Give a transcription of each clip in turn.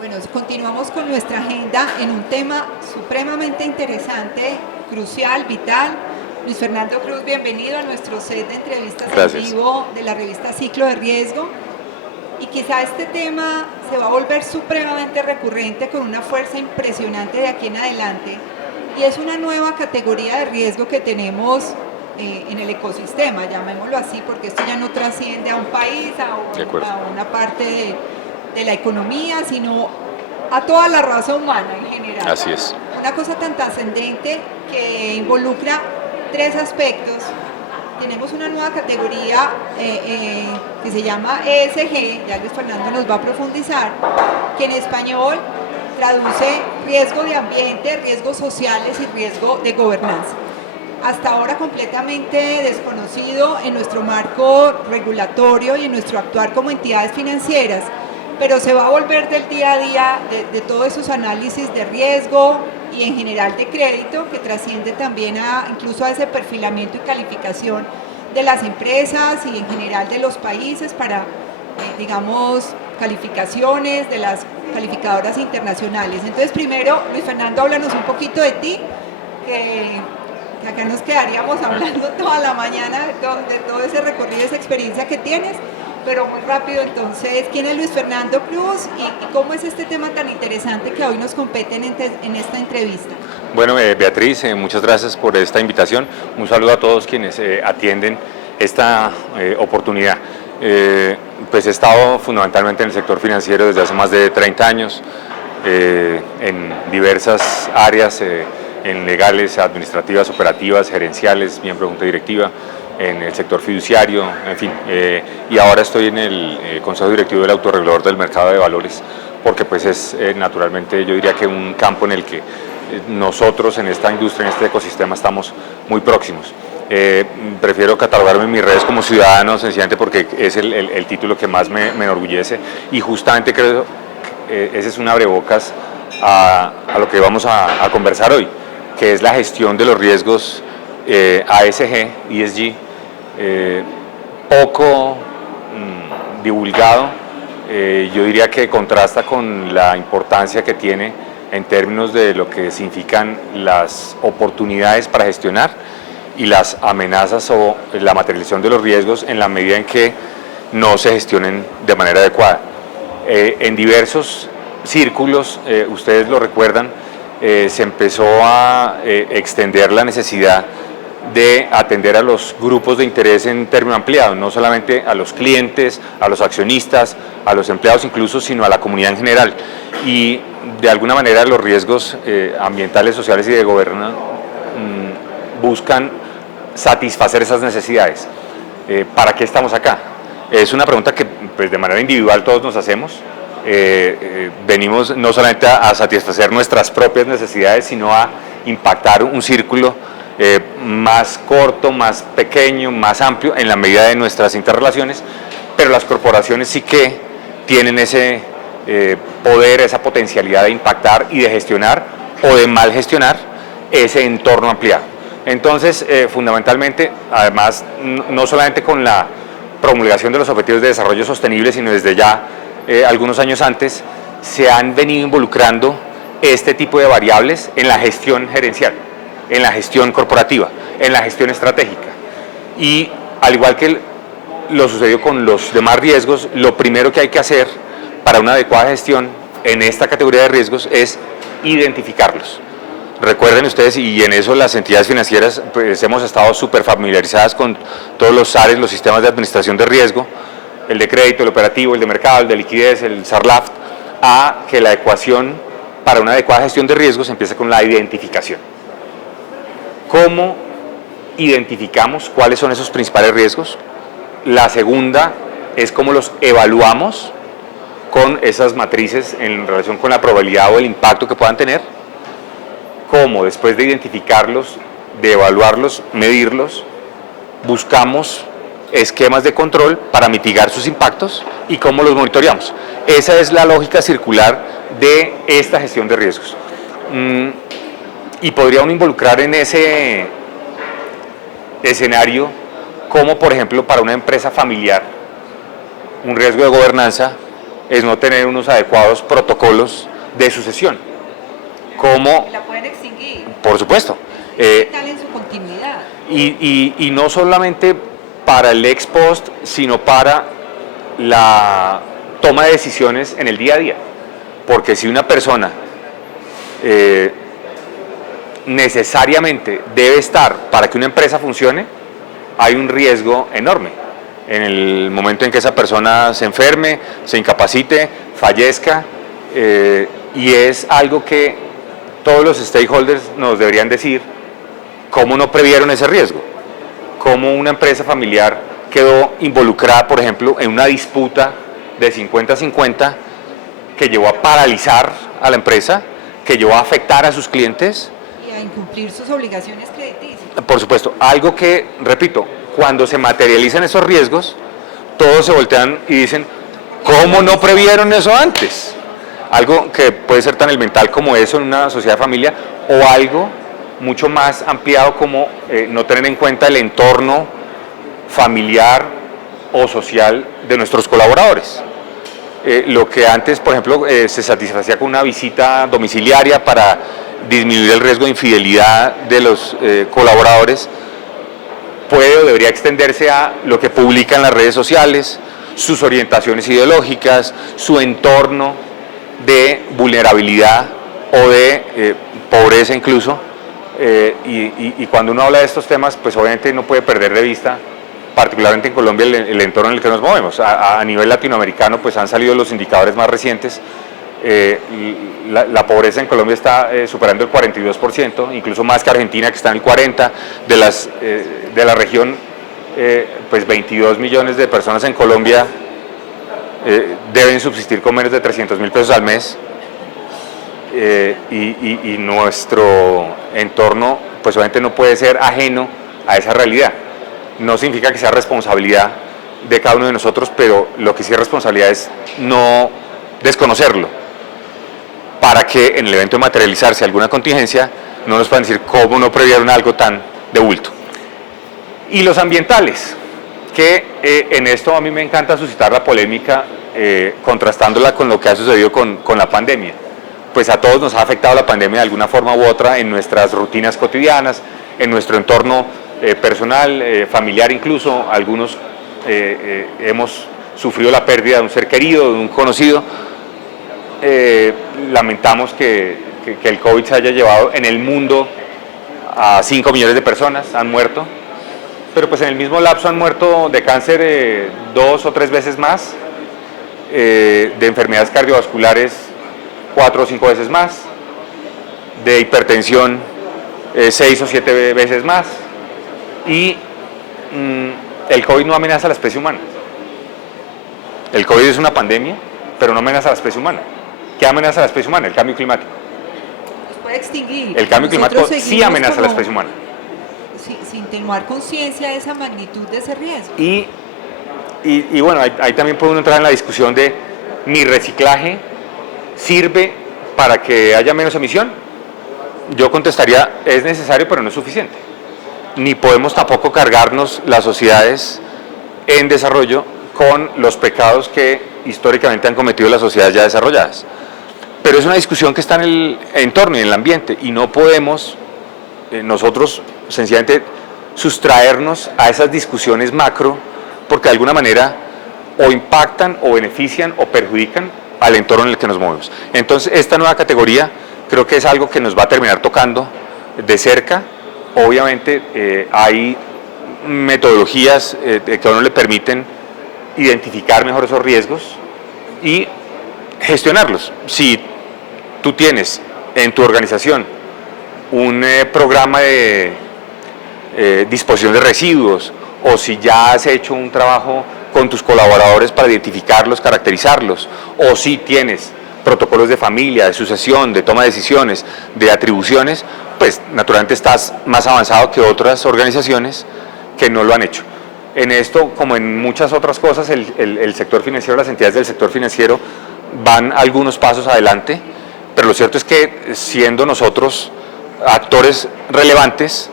Bueno, continuamos con nuestra agenda en un tema supremamente interesante, crucial, vital. Luis Fernando Cruz, bienvenido a nuestro set de entrevistas en vivo de la revista Ciclo de Riesgo. Y quizá este tema se va a volver supremamente recurrente con una fuerza impresionante de aquí en adelante. Y es una nueva categoría de riesgo que tenemos en el ecosistema, llamémoslo así, porque esto ya no trasciende a un país, a una parte de la economía, sino a toda la raza humana en general. Así es. Una cosa tan trascendente que involucra tres aspectos. Tenemos una nueva categoría que se llama ESG, ya Luis Fernando nos va a profundizar, que en español traduce riesgo de ambiente, riesgos sociales y riesgo de gobernanza. Hasta ahora completamente desconocido en nuestro marco regulatorio y en nuestro actuar como entidades financieras, pero se va a volver del día a día de todos esos análisis de riesgo y en general de crédito, que trasciende también incluso a ese perfilamiento y calificación de las empresas y en general de los países para, digamos, calificaciones de las calificadoras internacionales. Entonces, primero, Luis Fernando, háblanos un poquito de ti, que acá nos quedaríamos hablando toda la mañana de todo ese recorrido, esa experiencia que tienes, pero muy rápido. Entonces, ¿quién es Luis Fernando Cruz y cómo es este tema tan interesante que hoy nos compete en esta entrevista? Bueno, Beatriz, muchas gracias por esta invitación. Un saludo a todos quienes atienden esta oportunidad. Pues he estado fundamentalmente en el sector financiero desde hace más de 30 años, en diversas áreas, en legales, administrativas, operativas, gerenciales, miembro de junta directiva, en el sector fiduciario, en fin, y ahora estoy en el Consejo Directivo del Autorregulador del Mercado de Valores, porque pues es naturalmente, yo diría que un campo en el que nosotros en esta industria, en este ecosistema, estamos muy próximos. Prefiero catalogarme en mis redes como ciudadano, sencillamente porque es el título que más me enorgullece, y justamente creo que ese es un abrebocas a lo que vamos a conversar hoy, que es la gestión de los riesgos ASG, ESG, poco divulgado. Yo diría que contrasta con la importancia que tiene en términos de lo que significan las oportunidades para gestionar y las amenazas o la materialización de los riesgos en la medida en que no se gestionen de manera adecuada. En diversos círculos, ustedes lo recuerdan, se empezó a extender la necesidad de atender a los grupos de interés en término ampliado, no solamente a los clientes, a los accionistas, a los empleados incluso, sino a la comunidad en general. Y de alguna manera los riesgos ambientales, sociales y de gobierno buscan satisfacer esas necesidades. ¿Para qué estamos acá? Es una pregunta que pues, de manera individual todos nos hacemos. Venimos no solamente a satisfacer nuestras propias necesidades, sino a impactar un círculo más corto, más pequeño, más amplio en la medida de nuestras interrelaciones, pero las corporaciones sí que tienen ese poder, esa potencialidad de impactar y de gestionar o de mal gestionar ese entorno ampliado. Entonces, fundamentalmente, además, no solamente con la promulgación de los Objetivos de Desarrollo Sostenible, sino desde ya algunos años antes, se han venido involucrando este tipo de variables en la gestión gerencial, en la gestión corporativa, en la gestión estratégica. Y al igual que lo sucedió con los demás riesgos, lo primero que hay que hacer para una adecuada gestión en esta categoría de riesgos es identificarlos. Recuerden ustedes, y en eso las entidades financieras pues, hemos estado súper familiarizadas con todos los SARES, los sistemas de administración de riesgo, el de crédito, el operativo, el de mercado, el de liquidez, el SARLAFT, a que la ecuación para una adecuada gestión de riesgos empieza con la identificación. ¿Cómo identificamos cuáles son esos principales riesgos? La segunda es cómo los evaluamos con esas matrices en relación con la probabilidad o el impacto que puedan tener. Cómo después de identificarlos, de evaluarlos, medirlos, buscamos esquemas de control para mitigar sus impactos y cómo los monitoreamos. Esa es la lógica circular de esta gestión de riesgos. Y podría uno involucrar en ese escenario como por ejemplo para una empresa familiar un riesgo de gobernanza es no tener unos adecuados protocolos de sucesión. ¿Cómo? La pueden extinguir. Por supuesto. ¿Qué tal en su continuidad? Y no solamente para el ex post, sino para la toma de decisiones en el día a día. Porque si una persona necesariamente debe estar para que una empresa funcione, hay un riesgo enorme. En el momento en que esa persona se enferme, se incapacite, fallezca, y es algo que todos los stakeholders nos deberían decir cómo no previeron ese riesgo, cómo una empresa familiar quedó involucrada, por ejemplo, en una disputa de 50-50 que llevó a paralizar a la empresa, que llevó a afectar a sus clientes. Y a incumplir sus obligaciones crediticias. Por supuesto, algo que, repito, cuando se materializan esos riesgos, todos se voltean y dicen, ¿cómo no previeron eso antes? Algo que puede ser tan elemental como eso en una sociedad de familia, o algo mucho más ampliado como no tener en cuenta el entorno familiar o social de nuestros colaboradores. Lo que antes, por ejemplo, se satisfacía con una visita domiciliaria para disminuir el riesgo de infidelidad de los colaboradores, puede o debería extenderse a lo que publican en las redes sociales, sus orientaciones ideológicas, su entorno de vulnerabilidad o de pobreza incluso, y cuando uno habla de estos temas, pues obviamente no puede perder de vista, particularmente en Colombia, el entorno en el que nos movemos. A nivel latinoamericano, pues han salido los indicadores más recientes. La pobreza en Colombia está superando el 42%, incluso más que Argentina, que está en el 40%. De la región, pues 22 millones de personas en Colombia deben subsistir con menos de 300.000 pesos al mes, y nuestro entorno, pues obviamente no puede ser ajeno a esa realidad. No significa que sea responsabilidad de cada uno de nosotros, pero lo que sí es responsabilidad es no desconocerlo, para que en el evento de materializarse alguna contingencia no nos puedan decir cómo no previeron algo tan de bulto. Y los ambientales, que en esto a mí me encanta suscitar la polémica, contrastándola con lo que ha sucedido con la pandemia. Pues a todos nos ha afectado la pandemia de alguna forma u otra en nuestras rutinas cotidianas, en nuestro entorno personal, familiar incluso. Algunos hemos sufrido la pérdida de un ser querido, de un conocido. Lamentamos que el COVID se haya llevado en el mundo a 5 millones de personas, han muerto, pero pues en el mismo lapso han muerto de cáncer 2 o 3 veces más, de enfermedades cardiovasculares 4 o 5 veces más, de hipertensión 6 o 7 veces más, y el COVID no amenaza a la especie humana. El COVID es una pandemia, pero no amenaza a la especie humana. ¿Qué amenaza a la especie humana? El cambio climático. Nos puede extinguir. El cambio climático sí amenaza a la especie humana. Sin tomar conciencia de esa magnitud de ese riesgo. Y bueno, ahí también puede uno entrar en la discusión de mi reciclaje sirve para que haya menos emisión. Yo contestaría, es necesario pero no es suficiente. Ni podemos tampoco cargarnos las sociedades en desarrollo con los pecados que históricamente han cometido las sociedades ya desarrolladas. Pero es una discusión que está en el entorno y en el ambiente, y no podemos nosotros sencillamente sustraernos a esas discusiones macro, porque de alguna manera o impactan o benefician o perjudican al entorno en el que nos movemos. Entonces esta nueva categoría creo que es algo que nos va a terminar tocando de cerca. Obviamente hay metodologías que a uno le permiten identificar mejor esos riesgos y gestionarlos. Si tú tienes en tu organización un programa de disposición de residuos, o si ya has hecho un trabajo con tus colaboradores para identificarlos, caracterizarlos, o si tienes protocolos de familia, de sucesión, de toma de decisiones, de atribuciones, pues naturalmente estás más avanzado que otras organizaciones que no lo han hecho. En esto, como en muchas otras cosas, el sector financiero, las entidades del sector financiero van algunos pasos adelante, pero lo cierto es que siendo nosotros actores relevantes,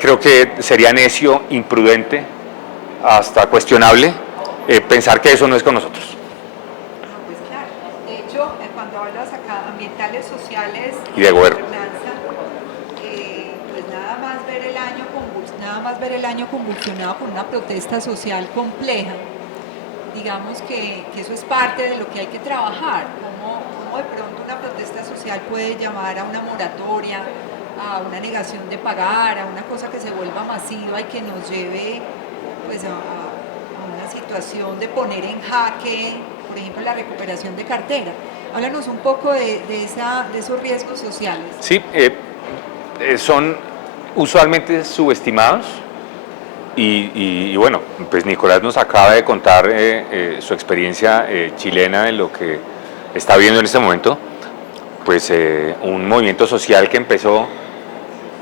creo que sería necio, imprudente, hasta cuestionable, pensar que eso no es con nosotros. No, pues claro. De hecho, cuando hablas acá ambientales, sociales Y de gobernanza, pues nada más ver el año convulsionado con una protesta social compleja, digamos que eso es parte de lo que hay que trabajar, cómo de pronto una protesta social puede llamar a una moratoria, a una negación de pagar, a una cosa que se vuelva masiva y que nos lleve pues a una situación de poner en jaque, por ejemplo, la recuperación de cartera. Háblanos un poco de esos riesgos sociales. Sí, son usualmente subestimados y bueno, pues Nicolás nos acaba de contar su experiencia chilena en lo que está viendo en este momento, pues un movimiento social que empezó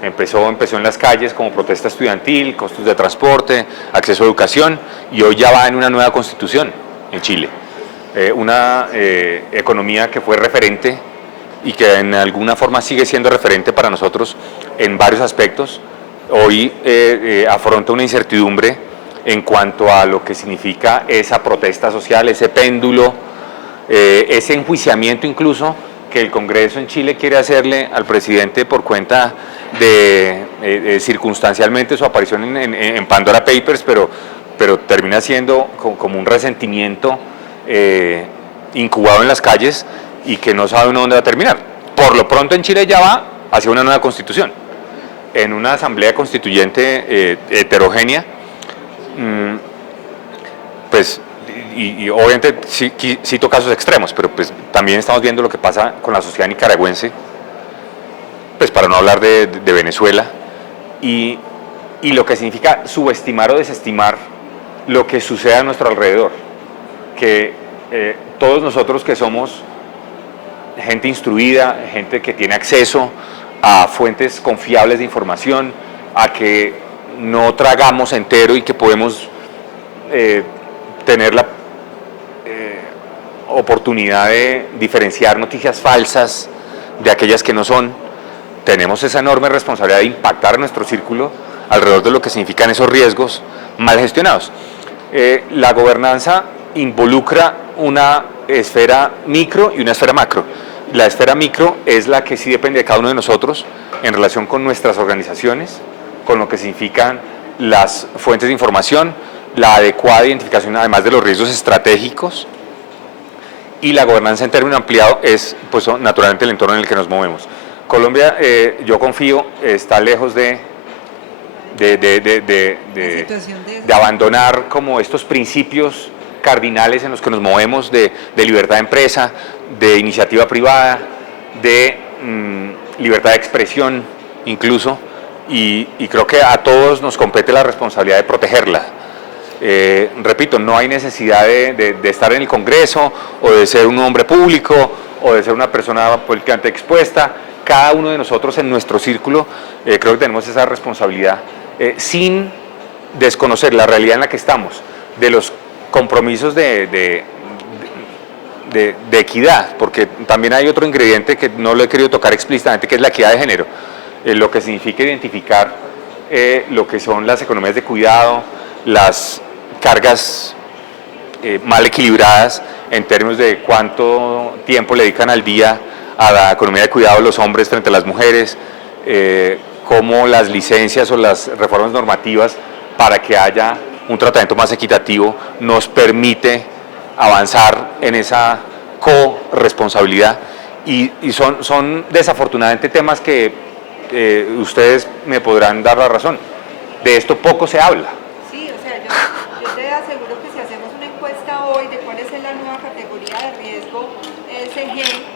en las calles como protesta estudiantil, costos de transporte, acceso a educación, y hoy ya va en una nueva constitución en Chile. Una economía que fue referente y que en alguna forma sigue siendo referente para nosotros en varios aspectos, hoy afronta una incertidumbre en cuanto a lo que significa esa protesta social, ese péndulo, ese enjuiciamiento incluso que el Congreso en Chile quiere hacerle al presidente por cuenta de circunstancialmente su aparición en Pandora Papers, pero termina siendo como un resentimiento incubado en las calles y que no sabe uno dónde va a terminar. Por lo pronto en Chile ya va hacia una nueva constitución, en una asamblea constituyente heterogénea, pues, y obviamente cito casos extremos, pero pues también estamos viendo lo que pasa con la sociedad nicaragüense, pues para no hablar de Venezuela, y lo que significa subestimar o desestimar lo que sucede a nuestro alrededor, que todos nosotros que somos gente instruida, gente que tiene acceso a fuentes confiables de información, a que no tragamos entero y que podemos tener la oportunidad de diferenciar noticias falsas de aquellas que no son. Tenemos esa enorme responsabilidad de impactar nuestro círculo alrededor de lo que significan esos riesgos mal gestionados. La gobernanza involucra una esfera micro y una esfera macro. La esfera micro es la que sí depende de cada uno de nosotros en relación con nuestras organizaciones, con lo que significan las fuentes de información, la adecuada identificación además de los riesgos estratégicos, y la gobernanza en término ampliado es pues naturalmente el entorno en el que nos movemos. Colombia, yo confío, está lejos de abandonar como estos principios cardinales en los que nos movemos de libertad de empresa, de iniciativa privada, de libertad de expresión incluso, y creo que a todos nos compete la responsabilidad de protegerla. Repito, no hay necesidad de estar en el Congreso o de ser un hombre público o de ser una persona políticamente expuesta. Cada uno de nosotros en nuestro círculo creo que tenemos esa responsabilidad sin desconocer la realidad en la que estamos, de los compromisos de equidad, porque también hay otro ingrediente que no lo he querido tocar explícitamente, que es la equidad de género, lo que significa identificar lo que son las economías de cuidado, las cargas mal equilibradas en términos de cuánto tiempo le dedican al día a la economía de cuidado los hombres frente a las mujeres, cómo las licencias o las reformas normativas para que haya un tratamiento más equitativo nos permite avanzar en esa corresponsabilidad, y son desafortunadamente temas que ustedes me podrán dar la razón, de esto poco se habla. Sí, o sea, yo te aseguro que si hacemos una encuesta hoy de cuál es la nueva categoría de riesgo ESG,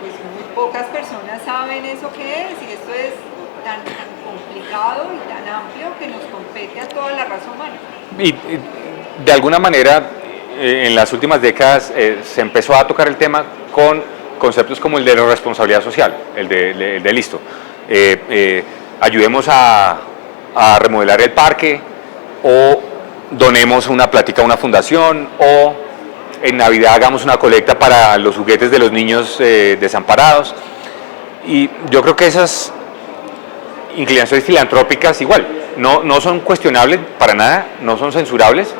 pues muy pocas personas saben eso qué es, y esto es tan complicado y tan amplio que nos compete a toda la raza humana. Y de alguna manera, en las últimas décadas se empezó a tocar el tema con conceptos como el de la responsabilidad social, el de listo. Ayudemos a remodelar el parque, o donemos una plática a una fundación, o en Navidad hagamos una colecta para los juguetes de los niños desamparados. Y yo creo que esas inclinaciones filantrópicas igual no son cuestionables para nada, no son censurables,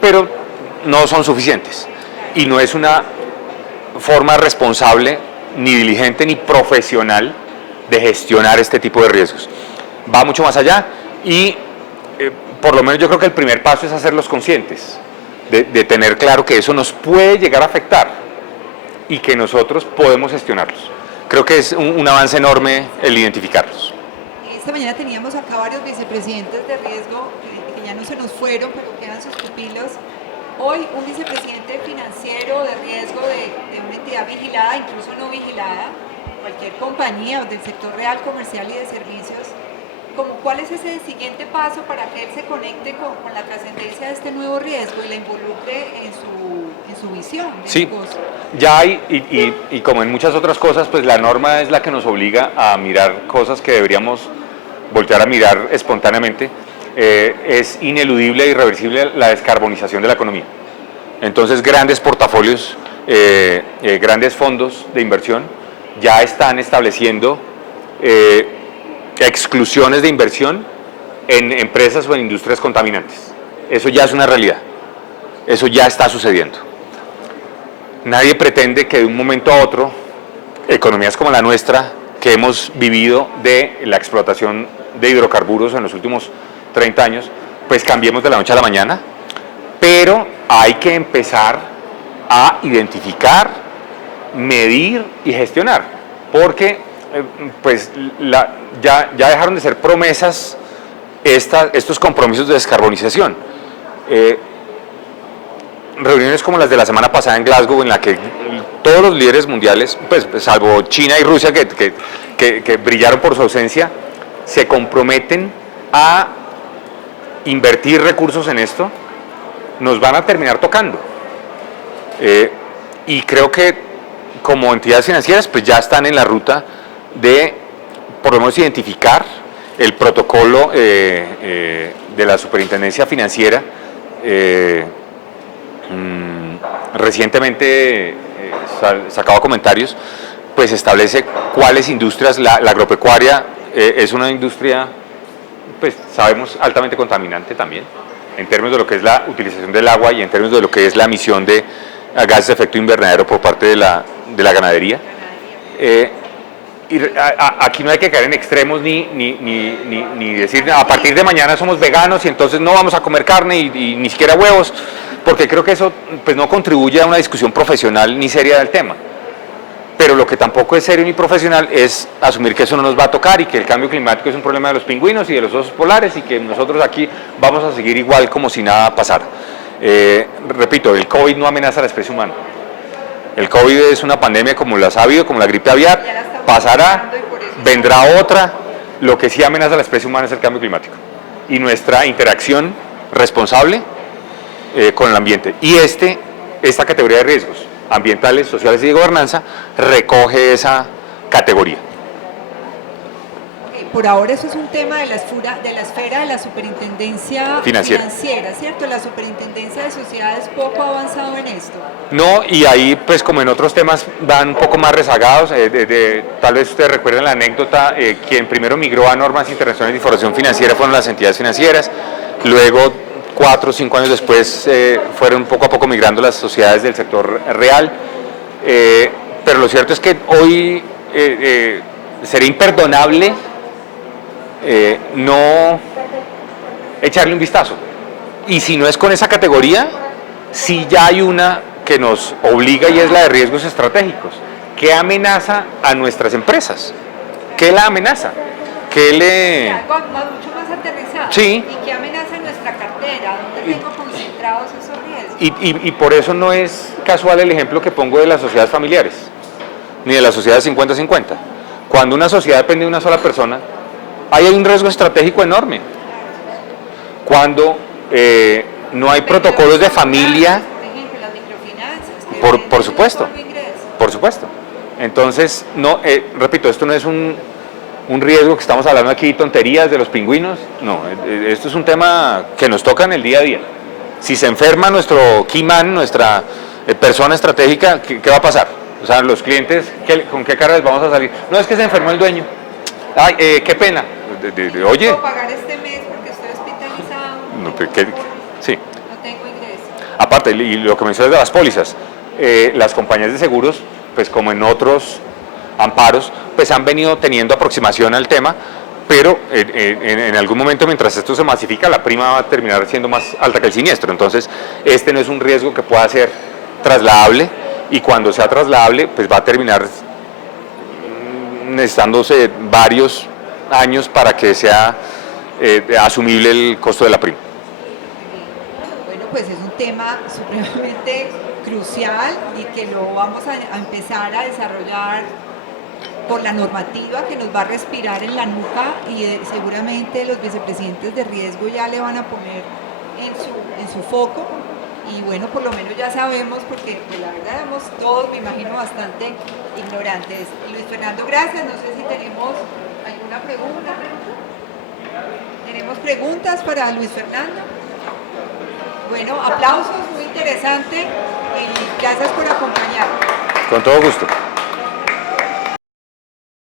pero no son suficientes. Y no es una forma responsable, ni diligente, ni profesional de gestionar este tipo de riesgos. Va mucho más allá y por lo menos yo creo que el primer paso es hacerlos conscientes, de tener claro que eso nos puede llegar a afectar y que nosotros podemos gestionarlos. Creo que es un avance enorme el identificarlos. Esta mañana teníamos acá varios vicepresidentes de riesgo que ya no se nos fueron, pero quedan sus pupilos. Hoy un vicepresidente financiero de riesgo de una entidad vigilada, incluso no vigilada, cualquier compañía o del sector real, comercial y de servicios, ¿cuál es ese siguiente paso para que él se conecte con la trascendencia de este nuevo riesgo y la involucre en su visión de sí, negocio? Ya hay, y como en muchas otras cosas, pues la norma es la que nos obliga a mirar cosas que deberíamos voltear a mirar espontáneamente. Es ineludible e irreversible la descarbonización de la economía. Entonces grandes portafolios, grandes fondos de inversión ya están estableciendo exclusiones de inversión en empresas o en industrias contaminantes. Eso ya es una realidad, eso ya está sucediendo. Nadie pretende que de un momento a otro, economías como la nuestra, que hemos vivido de la explotación de hidrocarburos en los últimos 30 años, pues cambiemos de la noche a la mañana, pero hay que empezar a identificar, medir y gestionar, porque pues ya dejaron de ser promesas estos compromisos de descarbonización. Reuniones como las de la semana pasada en Glasgow, en la que todos los líderes mundiales, pues salvo China y Rusia que brillaron por su ausencia, se comprometen a invertir recursos en esto, nos van a terminar tocando. Y creo que como entidades financieras pues ya están en la ruta de por lo menos identificar el protocolo de la Superintendencia Financiera. Recientemente sacaba comentarios, pues establece cuáles industrias, la agropecuaria es una industria, pues sabemos, altamente contaminante también, en términos de lo que es la utilización del agua y en términos de lo que es la emisión de gases de efecto invernadero por parte de la ganadería. Y aquí no hay que caer en extremos ni decir a partir de mañana somos veganos y entonces no vamos a comer carne y ni siquiera huevos, porque creo que eso pues no contribuye a una discusión profesional ni seria del tema. Pero lo que tampoco es serio ni profesional es asumir que eso no nos va a tocar y que el cambio climático es un problema de los pingüinos y de los osos polares y que nosotros aquí vamos a seguir igual como si nada pasara. Repito, el COVID no amenaza a la especie humana. El COVID es una pandemia como la ha habido, como la gripe aviar, pasará, vendrá otra. Lo que sí amenaza a la especie humana es el cambio climático y nuestra interacción responsable con el ambiente. Y esta categoría de riesgos ambientales, sociales y de gobernanza recoge esa categoría. Por ahora eso es un tema de la esfera de la superintendencia financiera, ¿cierto? La superintendencia de sociedades poco ha avanzado en esto. No, y ahí pues como en otros temas van un poco más rezagados, tal vez ustedes recuerden la anécdota, quien primero migró a normas internacionales de información financiera fueron las entidades financieras, luego 4 o 5 años después fueron poco a poco migrando las sociedades del sector real, pero lo cierto es que hoy sería imperdonable no echarle un vistazo. Y si no es con esa categoría, sí ya hay una que nos obliga y es la de riesgos estratégicos. ¿Qué amenaza a nuestras empresas? ¿Qué la amenaza? ¿Qué le...? Algo mucho más aterrizado. Sí. ¿Y qué amenaza nuestra cartera? ¿Dónde tengo concentrados esos riesgos? Y por eso no es casual el ejemplo que pongo de las sociedades familiares, ni de las sociedades 50-50. Cuando una sociedad depende de una sola persona, ahí hay un riesgo estratégico enorme. Cuando no hay protocolos de familia, por supuesto, por supuesto. Entonces, no, repito, esto no es un riesgo que estamos hablando aquí, tonterías de los pingüinos, no, esto es un tema que nos toca en el día a día. Si se enferma nuestro key man, nuestra persona estratégica, ¿qué va a pasar? O sea, los clientes, ¿con qué cara les vamos a salir? No, es que se enfermó el dueño. Ay, qué pena. Oye. ¿Puedo pagar este mes porque estoy hospitalizado? No, sí. No tengo ingresos. Aparte, y lo que mencionas de las pólizas, las compañías de seguros, pues como en otros amparos, pues han venido teniendo aproximación al tema, pero en algún momento, mientras esto se masifica, la prima va a terminar siendo más alta que el siniestro. Entonces, este no es un riesgo que pueda ser trasladable, y cuando sea trasladable, pues va a terminar necesitándose varios años para que sea asumible el costo de la prima. Bueno, pues es un tema supremamente crucial y que lo vamos a empezar a desarrollar por la normativa que nos va a respirar en la nuca, y seguramente los vicepresidentes de riesgo ya le van a poner en su foco. Y bueno, por lo menos ya sabemos, porque pues, la verdad éramos todos, me imagino, bastante ignorantes. Luis Fernando, gracias. No sé si tenemos alguna pregunta. ¿Tenemos preguntas para Luis Fernando? Bueno, aplausos, muy interesante, y gracias por acompañarnos. Con todo gusto.